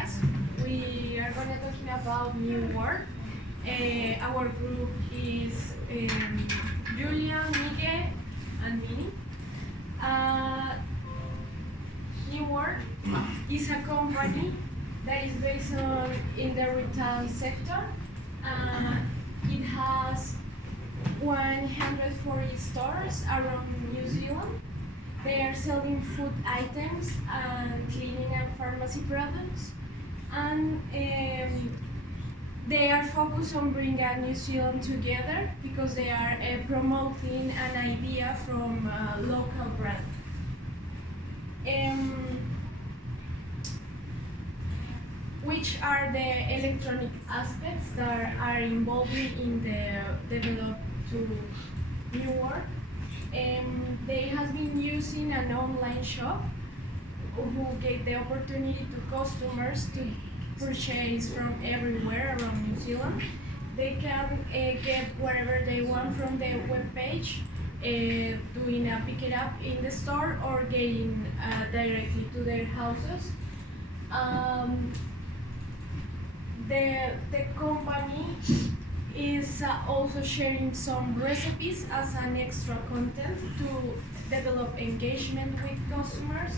guys. We are going to talking about new work. Our group is Julia, Miguel, and me. New Work is a company that is based in the retail sector. It has 140 stores around New Zealand. They are selling food items and cleaning and pharmacy products. And they are focused on bringing New Zealand together because they are promoting an idea from a local brand. Which are the electronic aspects that are involved in the develop to new work? They have been using an online shop who gave the opportunity to customers to purchase from everywhere around New Zealand. They can get whatever they want from the web page, doing a pick it up in the store or getting directly to their houses. The company is also sharing some recipes as an extra content to develop engagement with customers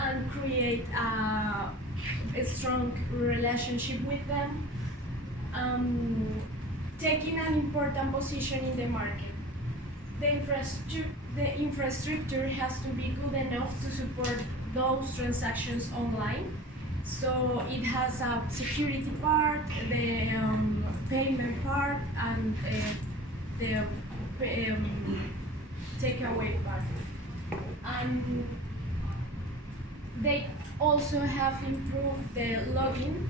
and create a strong relationship with them, taking an important position in the market. The infrastructure has to be good enough to support those transactions online. So it has a security part, the payment part, and the takeaway part. And they also have improved the login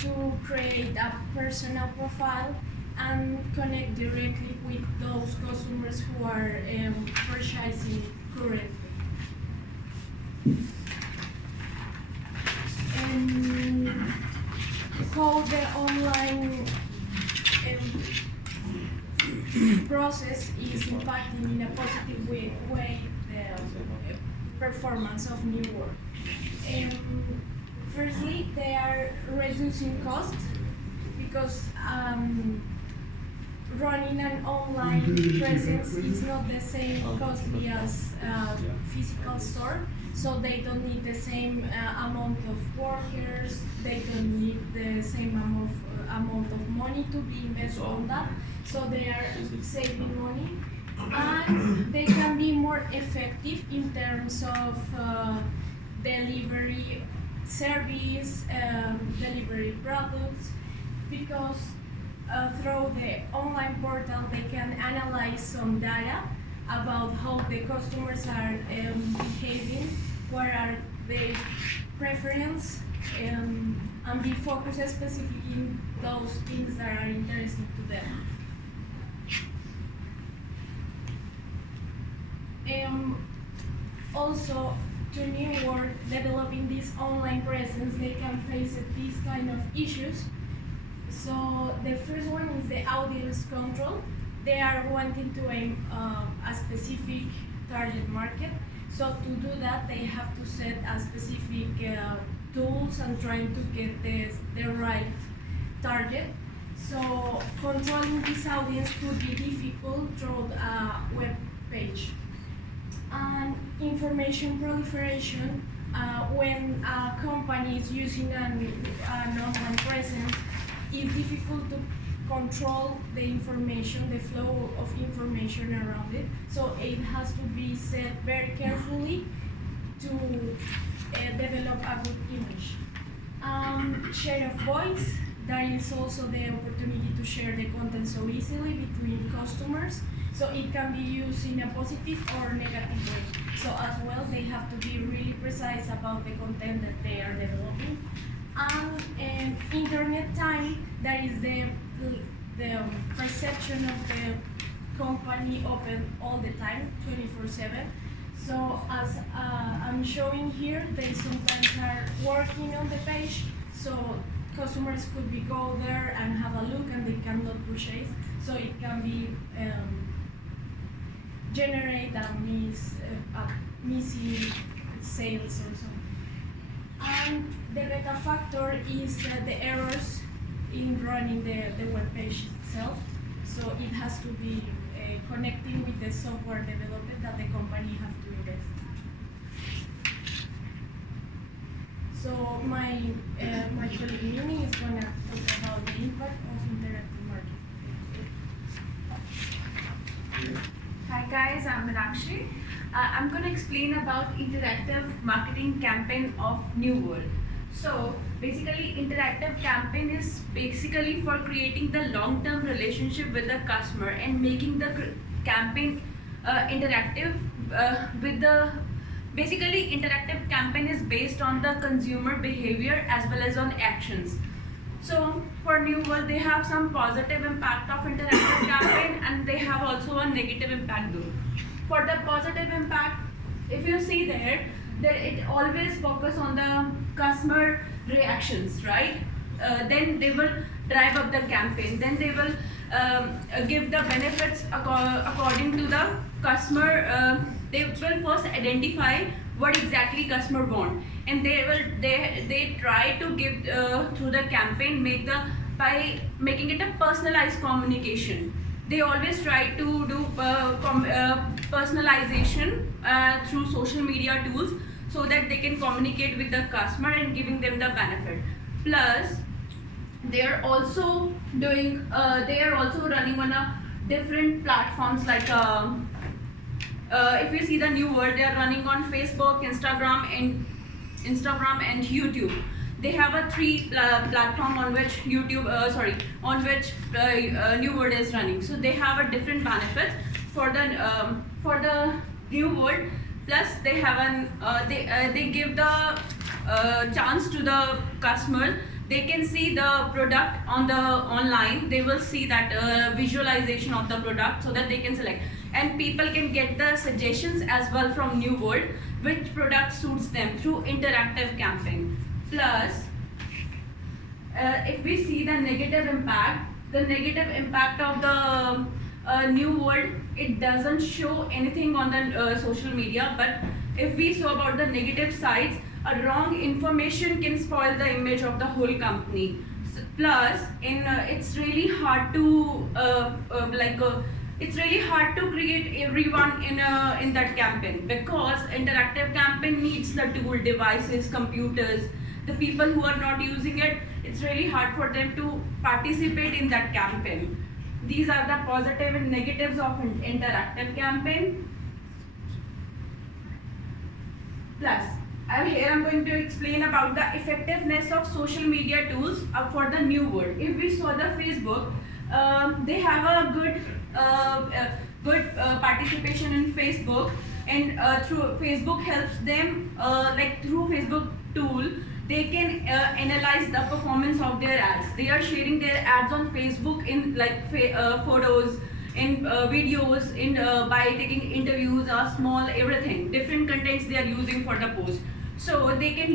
to create a personal profile and connect directly with those customers who are purchasing currently. How the online process is impacting in a positive way the performance of new work. Firstly, they are reducing costs because running an online presence is not the same costly as a physical store. So they don't need the same amount of workers, they don't need the same amount of money to be invested on that. So they are saving money. And they can be more effective in terms of delivery service, delivery products, because through the online portal they can analyze some data about how the customers are behaving, what are their preferences, and be focused specifically in those things that are interesting to them. Also, to new work, developing this online presence, they can face these kind of issues. So the first one is the audience control. They are wanting to aim a specific target market. So to do that, they have to set a specific tools and trying to get the right target. So controlling this audience could be difficult through a web page. And information proliferation, when a company is using an online presence, it's difficult to control the information, the flow of information around it. So it has to be set very carefully to develop a good image. Share of voice, there is also the opportunity to share the content so easily between customers. So it can be used in a positive or negative way. So as well, they have to be really precise about the content that they are developing. And internet time, that is the perception of the company open all the time, 24/7. So as I'm showing here, they sometimes are working on the page, so customers could be go there and have a look and they cannot purchase. So it can be generate a missing sales or something. And the beta factor is the errors in running the web page itself. So it has to be connecting with the software development that the company have to invest. So my colleague Muni is gonna talk about the impact of interactive marketing. Hi guys, I'm Meenakshi. I'm going to explain about interactive marketing campaign of New World. So basically interactive campaign is basically for creating the long-term relationship with the customer and making the campaign interactive with the basically interactive campaign is based on the consumer behavior as well as on actions. So for New World, they have some positive impact of interactive campaign and they have also a negative impact though. For the positive impact, if you see there it always focus on the customer reactions, right? Then they will drive up the campaign. Then they will give the benefits according to the customer. They will first identify what exactly customer want, and they try to give through the campaign by making it a personalized communication. They always try to do personalization through social media tools so that they can communicate with the customer and giving them the benefit. Plus they are also doing they are also running on a different platforms like if you see the New World, they are running on Facebook, Instagram and YouTube. They have a three platform on which New World is running. So they have a different benefits for the New World. Plus they have they give the chance to the customer. They can see the product on the online. They will see that visualization of the product so that they can select. And people can get the suggestions as well from New World, which product suits them through interactive campaign. Plus, if we see the negative impact of the New World, it doesn't show anything on the social media. But if we saw about the negative sides, a wrong information can spoil the image of the whole company. Plus, it's really hard to it's really hard to create everyone in that campaign, because interactive campaign needs the tool, devices, computers. The people who are not using it, it's really hard for them to participate in that campaign. These are the positive and negatives of interactive campaign. Plus, I'm going to explain about the effectiveness of social media tools for the New World. If we saw the Facebook, they have a good participation in Facebook, and through Facebook helps them through Facebook tool they can analyze the performance of their ads. They are sharing their ads on Facebook in photos, in videos, in by taking interviews, small everything, different contents they are using for the post. So they can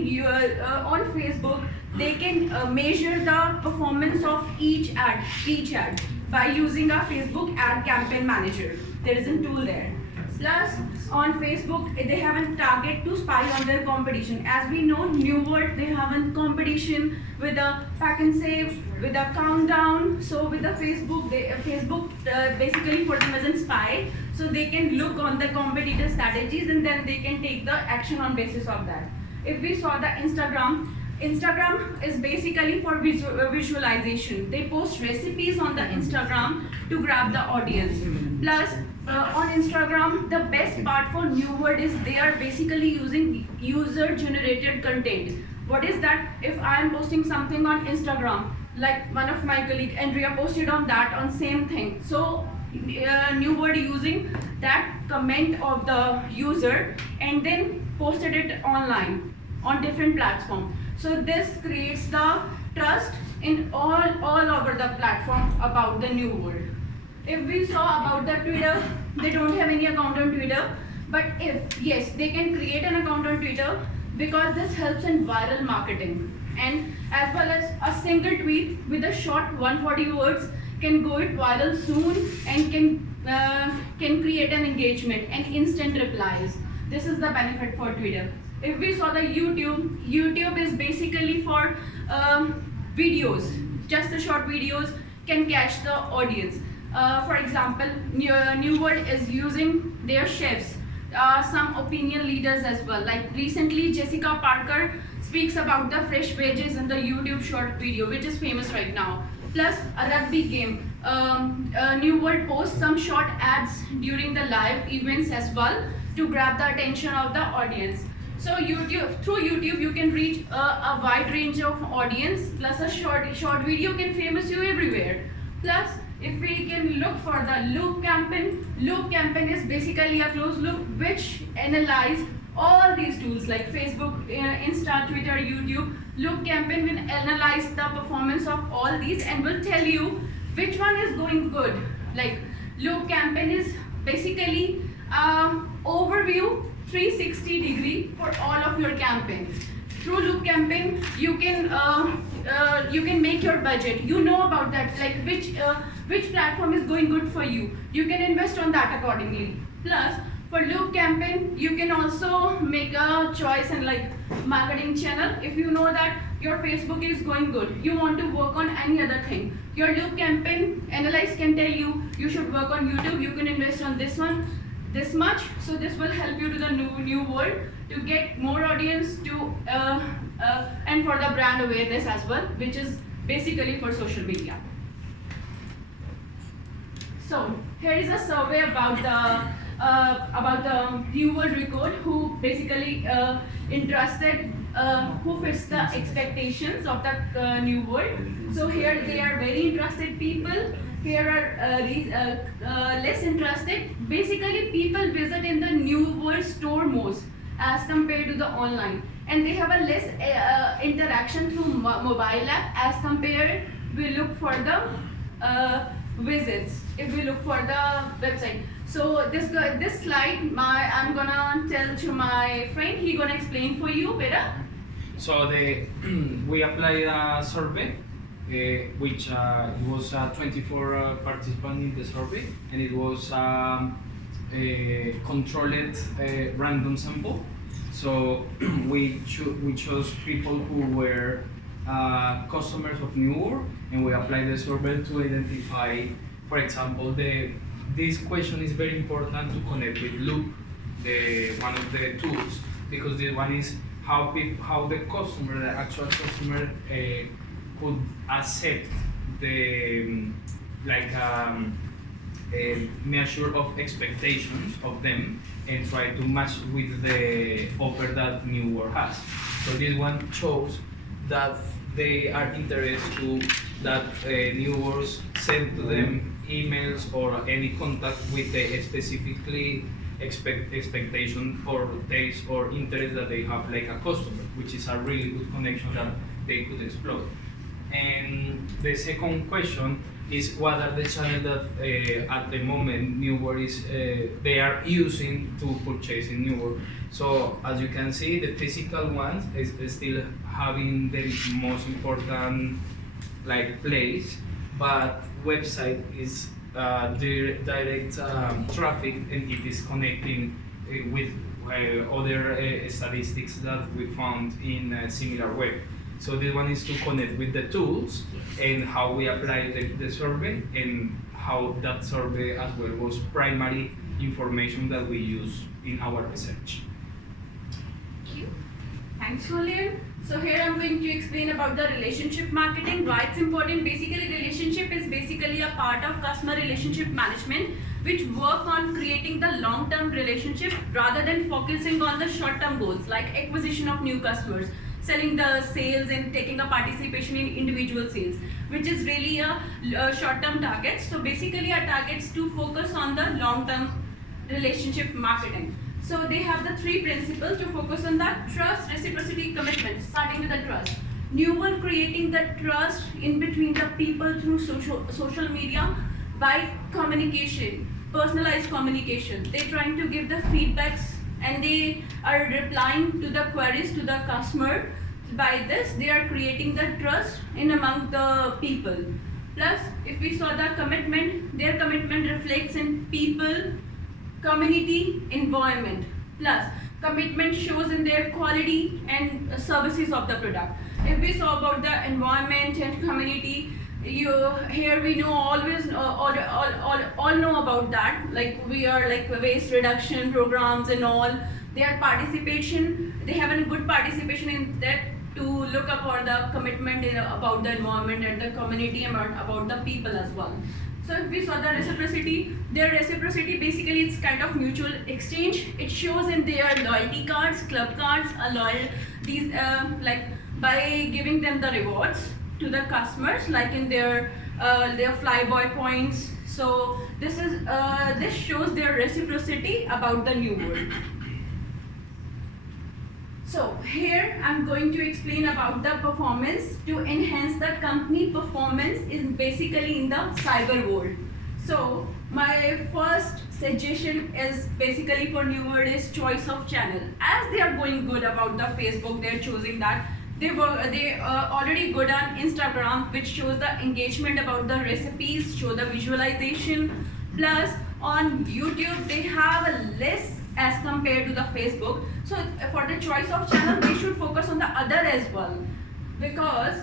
on Facebook they can measure the performance of each ad by using a Facebook ad campaign manager. There is a tool there. Plus on Facebook they have a target to spy on their competition. As we know, New World, they have a competition with a pack and save, with a countdown. So with the Facebook, basically for them as a spy, so they can look on the competitor strategies and then they can take the action on basis of that. If we saw the Instagram is basically for visualization. They post recipes on the Instagram to grab the audience. Plus, on Instagram, the best part for New World is they are basically using user-generated content. What is that? If I am posting something on Instagram, like one of my colleague Andrea posted on that on same thing. So New World using that comment of the user and then posted it online on different platforms. So this creates the trust in all over the platform about the New World. If we saw about the Twitter, they don't have any account on Twitter, but yes, they can create an account on Twitter because this helps in viral marketing, and as well as a single tweet with a short 140 words can go it viral soon and can create an engagement and instant replies. This is the benefit for Twitter. If we saw the YouTube is basically for videos, just the short videos can catch the audience. For example, New World is using their chefs, some opinion leaders as well. Like recently, Jessica Parker speaks about the fresh veggies in the YouTube short video, which is famous right now. Plus a rugby game. New World posts some short ads during the live events as well to grab the attention of the audience. So through YouTube, you can reach a wide range of audience. Plus a short video can famous you everywhere. Plus, if we can look for the loop campaign is basically a closed loop which analyze all these tools like Facebook, Insta, Twitter, YouTube. Loop campaign will analyze the performance of all these and will tell you which one is going good. Like loop campaign is basically overview 360-degree for all of your campaigns. Through loop campaign, you can make your budget. You know about that, like which platform is going good for you. You can invest on that accordingly. Plus, for loop campaign, you can also make a choice and like marketing channel. If you know that your Facebook is going good, you want to work on any other thing. Your loop campaign analyze can tell you you should work on YouTube. You can invest on this one, this much. So this will help you to the new world to get more audience to and for the brand awareness as well, which is basically for social media. So here is a survey about the New World Record, who basically interested, who fits the expectations of the New World. So here they are very interested people. Here are less interested. Basically, people visit in the New World store most as compared to the online, and they have a less interaction through mobile app as compared. We look for the visits if we look for the website. So this slide, I'm gonna tell to my friend. He gonna explain for you better. So we applied a survey, which was 24 participants in the survey, and it was a controlled random sample. So we chose people who were customers of New World, and we applied the survey to identify, for example, this question is very important to connect with Loop, one of the tools, because the one is how the customer, the actual customer, could accept the measure of expectations of them and try to match with the offer that New World has. So this one shows that they are interested to that New World send to them emails or any contact with the specifically expectation or taste or interest that they have like a customer, which is a really good connection that they could explore. And the second question is what are the channels that at the moment New World is they are using to purchase in New World. So as you can see, the physical ones is still having the most important like place, but website is direct traffic, and it is connecting with other statistics that we found in similar web. So this one is to connect with the tools and how we apply the survey, and how that survey as well was primary information that we use in our research. Thank you. Thanks, Julian. So here I'm going to explain about the relationship marketing, why it's important. Basically, relationship is basically a part of customer relationship management, which work on creating the long-term relationship rather than focusing on the short-term goals like acquisition of new customers, selling the sales, and taking a participation in individual sales, which is really a short-term target. So basically our targets to focus on the long-term relationship marketing. So they have the three principles to focus on that: trust, reciprocity, commitment. Starting with the trust. New World creating the trust in between the people through social media by communication, personalized communication. They're trying to give the feedbacks, and they are replying to the queries to the customer. By this, they are creating the trust in among the people. Plus, if we saw the commitment, their commitment reflects in people, community, environment. Plus, commitment shows in their quality and services of the product. If we saw about the environment and community, here we know always all know about that. Like we are like waste reduction programs and all. Their participation, they have a good participation in that to look up for the commitment about the environment and the community and about the people as well. So if we saw the reciprocity, their reciprocity basically it's kind of mutual exchange. It shows in their loyalty cards, club cards, these like by giving them the rewards to the customers, like in their Flyboy points. So this shows their reciprocity about the new world. So here I'm going to explain about the performance to enhance the company performance is basically in the cyber world. So my first suggestion is basically for new world is choice of channel. As they are going good about the Facebook, they're choosing that. They already good on Instagram, which shows the engagement about the recipes, show the visualization. Plus on YouTube, they have a less as compared to the Facebook. So for the choice of channel, they should focus on the other as well, because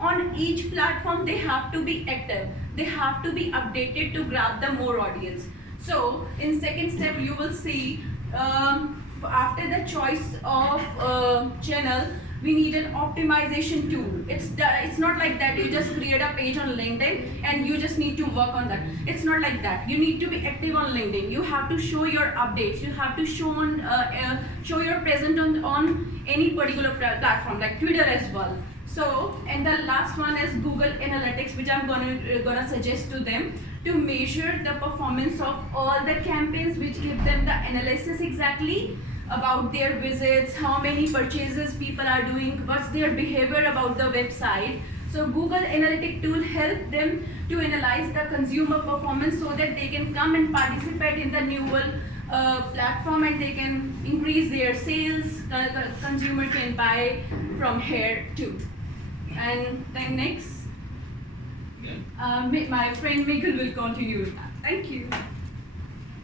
on each platform they have to be active. They have to be updated to grab the more audience. So in second step, you will see after the choice of channel, we need an optimization tool. It's not like that you just create a page on LinkedIn and you just need to work on that. It's not like that. You need to be active on LinkedIn. You have to show your updates. You have to show your presence on any particular platform like Twitter as well. So, and the last one is Google Analytics, which I'm gonna suggest to them to measure the performance of all the campaigns, which give them the analysis exactly about their visits, how many purchases people are doing, what's their behavior about the website. So Google Analytic tool help them to analyze the consumer performance so that they can come and participate in the new world platform and they can increase their sales. Consumer can buy from here too. And then next, my friend Mikkel will continue with that. Thank you.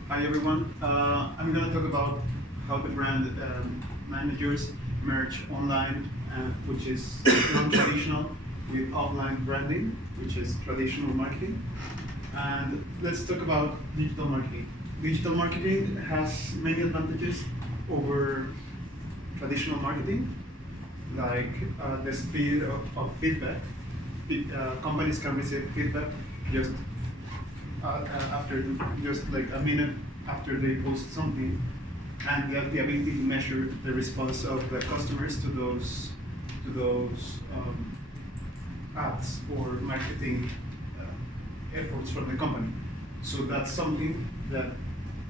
Hi everyone. I'm going to talk about how the brand managers merge online, which is non-traditional, with offline branding, which is traditional marketing. And let's talk about digital marketing. Digital marketing has many advantages over traditional marketing, like the speed of feedback. Companies can receive feedback just after just like a minute after they post something, and the ability to measure the response of the customers to those ads or marketing efforts from the company. So that's something that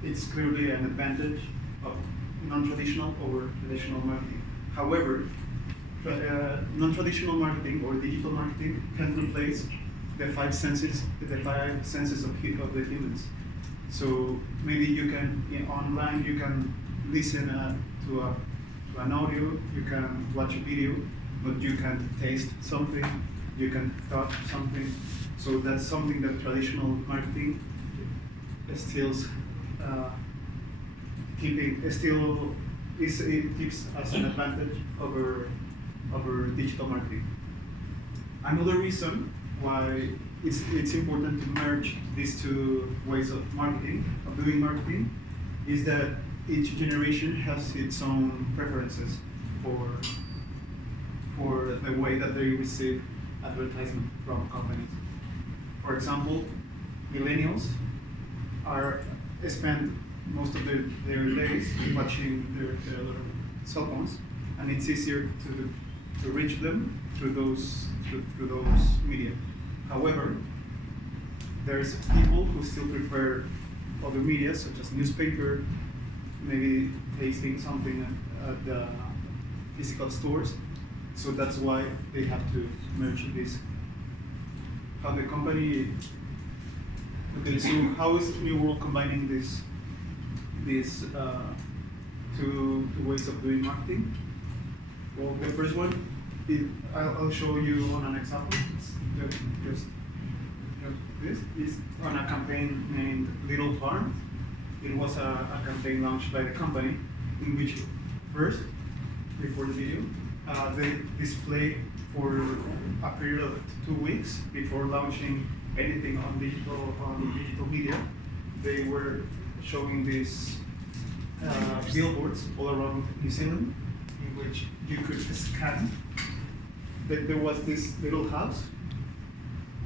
it's clearly an advantage of non-traditional over traditional marketing. However, non-traditional marketing or digital marketing can replace the five senses of the humans. So maybe you can online you can listen to an audio, you can watch a video, but you can taste something, you can touch something. So that's something that traditional marketing still it gives us an advantage over digital marketing. Another reason why it's important to merge these two ways of doing marketing, is that each generation has its own preferences for the way that they receive advertisement from companies. For example, millennials spend most of their days watching their cell phones, and it's easier to reach them through those media. However, there's people who still prefer other media, such as newspaper, maybe tasting something at the physical stores. So that's why they have to merge this. How the company, okay, so how is New World combining these two ways of doing marketing? Well, the first one, I'll show you on an example. It's just this is on a campaign named Little Farm. It was a campaign launched by the company, in which first, before the video, they display for a period of 2 weeks before launching anything on digital media. They were showing these billboards all around New Zealand, in which you could scan. There was this little house,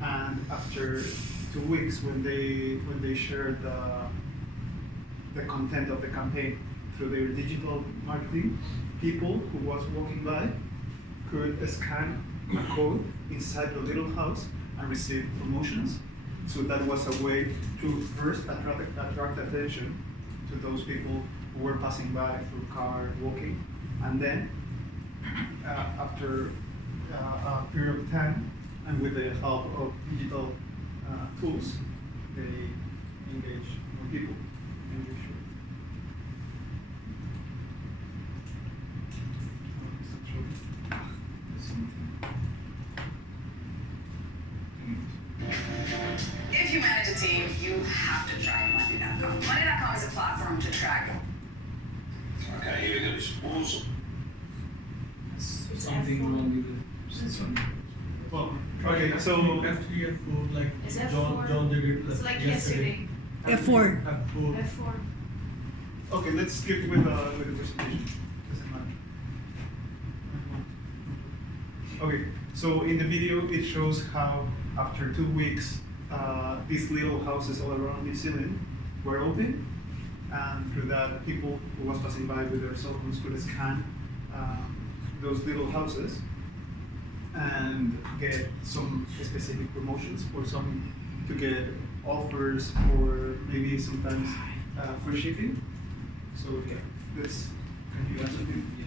and after 2 weeks, when they shared the content of the campaign through their digital marketing, people who was walking by could scan a code inside the little house and receive promotions. So that was a way to first attract attention to those people who were passing by through car, walking, and then after a period of time, and with the help of digital tools, they engage more people. If you manage a team, you have to try Monday.com. Monday.com is a platform to track. Okay, here we go. It's awesome. Something wrong with the system. Well, okay, so F3, F4, like It's John F4. did it It's like yesterday. yesterday. F4. F4. F4. okay, let's skip with the presentation. Doesn't matter. Okay, so in the video it shows how after 2 weeks these little houses all around New Zealand were open, and through that people who was passing by with their cell phones could scan those little houses and get some specific promotions, or some to get offers, or maybe sometimes free shipping. So yeah, can you add something?